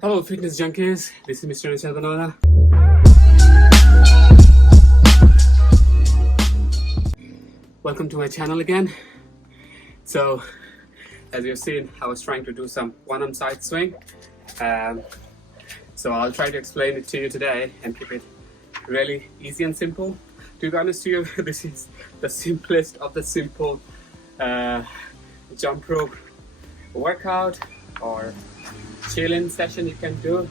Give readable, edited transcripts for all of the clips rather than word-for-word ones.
Hello fitness junkies, this is Mr. Nishad Banana. Welcome to my channel again. So as you've seen, I was trying to do some one-arm side swing. So I'll try to explain it to you today and keep it really easy and simple. To be honest to you, this is the simplest of the simple jump rope workout or chill-in session you can do.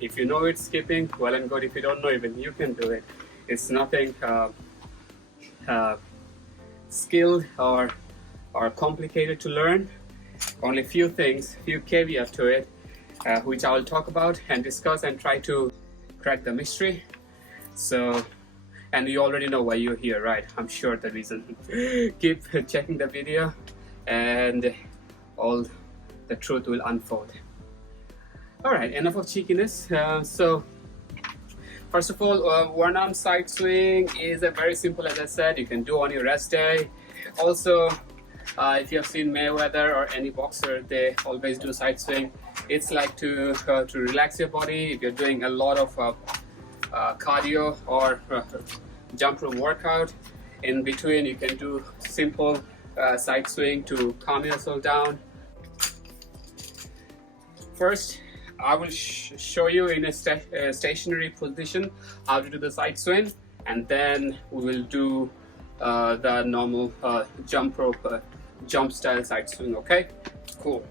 If you know it's skipping, well and good. If you don't know, even you can do it. It's nothing skilled or complicated to learn. Only few things, few caveats to it, which I will talk about and discuss and try to crack the mystery. So, and you already know why you're here, right? I'm sure the reason. Keep checking the video and all the truth will unfold. Alright, enough of cheekiness. So first of all, one-arm side swing is a very simple, as I said, you can do on your rest day. Also, if you have seen Mayweather or any boxer, they always do side swing. It's like to relax your body. If you're doing a lot of cardio or jump rope workout, in between you can do simple side swing to calm yourself down. First, I will show you in a stationary position how to do the side swing, and then we will do the normal jump rope jump style side swing. Okay, cool.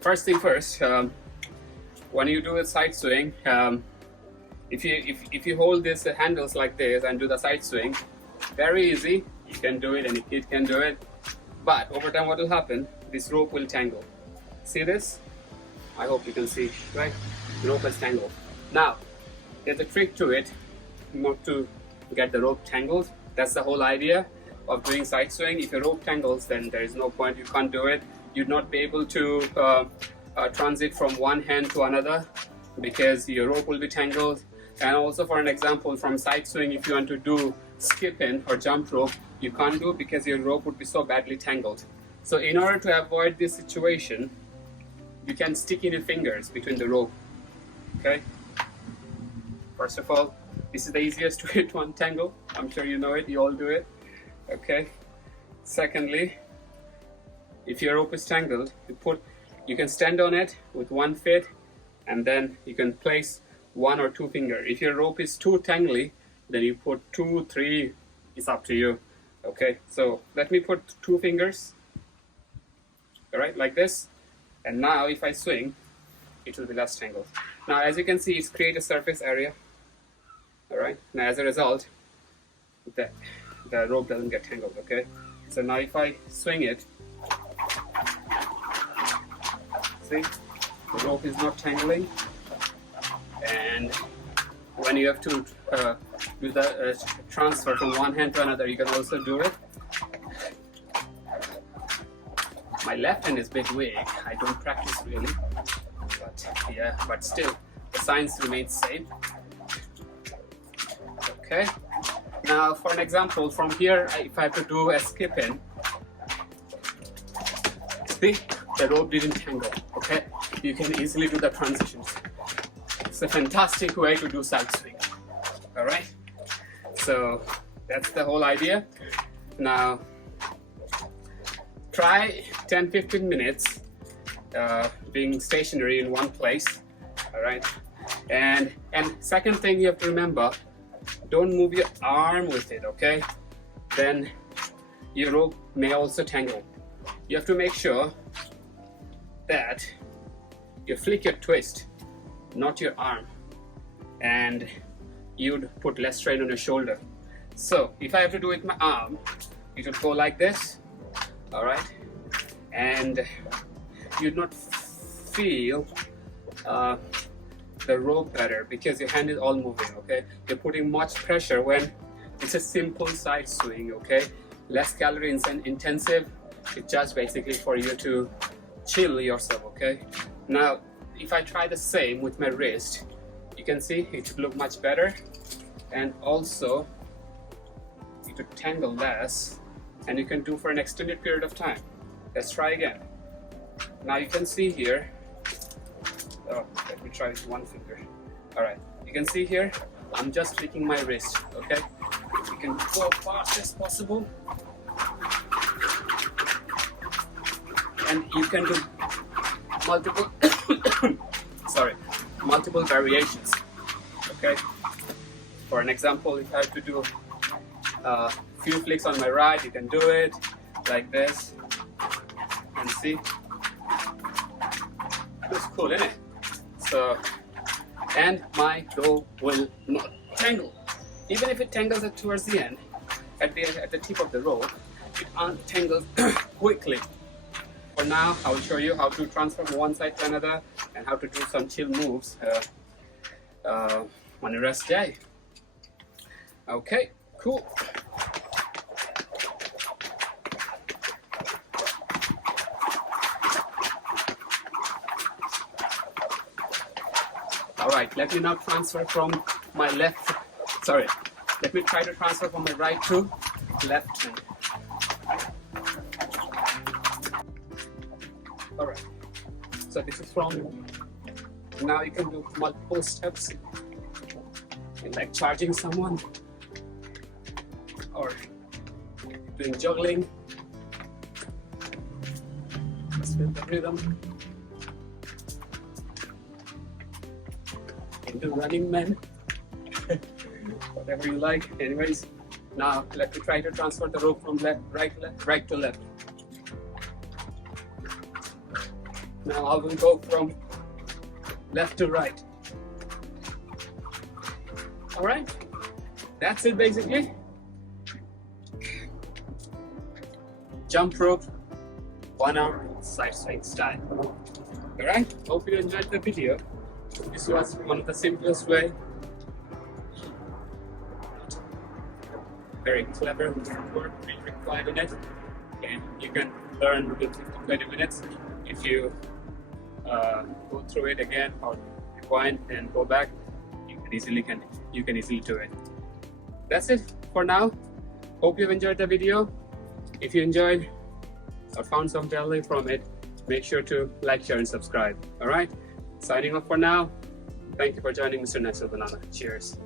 First thing first, when you do a side swing, if you hold these handles like this and do the side swing, very easy, you can do it, any kid can do it, but over time what will happen, this rope will tangle. See this? I hope you can see, right? The rope is tangled. Now, there's a trick to it, not to get the rope tangled. That's the whole idea of doing side swing. If your rope tangles, then there is no point, you can't do it. You'd not be able to transit from one hand to another because your rope will be tangled. And also, for an example, from side swing, if you want to do skip-in or jump rope, you can't do because your rope would be so badly tangled. So in order to avoid this situation, you can stick in your fingers between the rope. Okay? First of all, this is the easiest way to untangle. I'm sure you know it, you all do it. Okay? Secondly, if your rope is tangled, you can stand on it with one foot and then you can place one or two fingers. If your rope is too tangly, then you put 2, 3, it's up to you. Okay, so let me put 2 fingers, alright, like this, and now if I swing, it will be less tangled. Now as you can see, it's create a surface area, alright. Now as a result, the rope doesn't get tangled. Okay, so now if I swing it, see, the rope is not tangling, and when you have to do the transfer from one hand to another, you can also do it. My left hand is a bit weak, I don't practice really, but yeah, but still the science remains same. Okay, now for an example, from here if I have to do a skip in, see, the rope didn't tangle. Okay, you can easily do the transitions. It's a fantastic way to do side swing. Alright, so that's the whole idea. Now try 10-15 minutes being stationary in one place. Alright, and second thing you have to remember, don't move your arm with it. Okay, then your rope may also tangle. You have to make sure that you flick your twist, not your arm, and you'd put less strain on your shoulder. So if I have to do it with my arm, it would go like this, alright, and you'd not feel the rope better because your hand is all moving. Okay, you're putting much pressure when it's a simple side swing. Okay, less calorie intensive. It's just basically for you to chill yourself. Okay, now if I try the same with my wrist, you can see it should look much better, and also it would tangle less, and you can do for an extended period of time. Let's try again. Now you can see here Oh, let me try with one finger. All right, you can see here, I'm just tweaking my wrist, okay? You can go fast as possible. And you can do multiple, multiple variations, okay? For an example, if I have to do a few flicks on my right, you can do it like this. And see, it's cool, isn't it? So, and my toe will not tangle. Even if it tangles it towards the end, at the tip of the rope, it untangles quickly. For now, I will show you how to transfer from one side to another and how to do some chill moves on a rest day. Okay, cool. Alright, let me now transfer from my left, let me try to transfer from my right to left hand. Alright, so this is from, now you can do multiple steps, like charging someone, or doing juggling. Let's feel the rhythm. The running man, whatever you like. Anyways, now let me try to transfer the rope from right to left. Now I will go from left to right. All right, that's it basically. Jump rope, 1 arm side swing style. All right, hope you enjoyed the video. This was one of the simplest way. Very clever work being required in it, and you can learn within 15-20 minutes if you go through it again or rewind and go back. You can easily do it. That's it for now. Hope you've enjoyed the video. If you enjoyed or found some value from it, make sure to like, share, and subscribe. All right. Signing off for now. Thank you for joining Mr. Natural Banana. Cheers.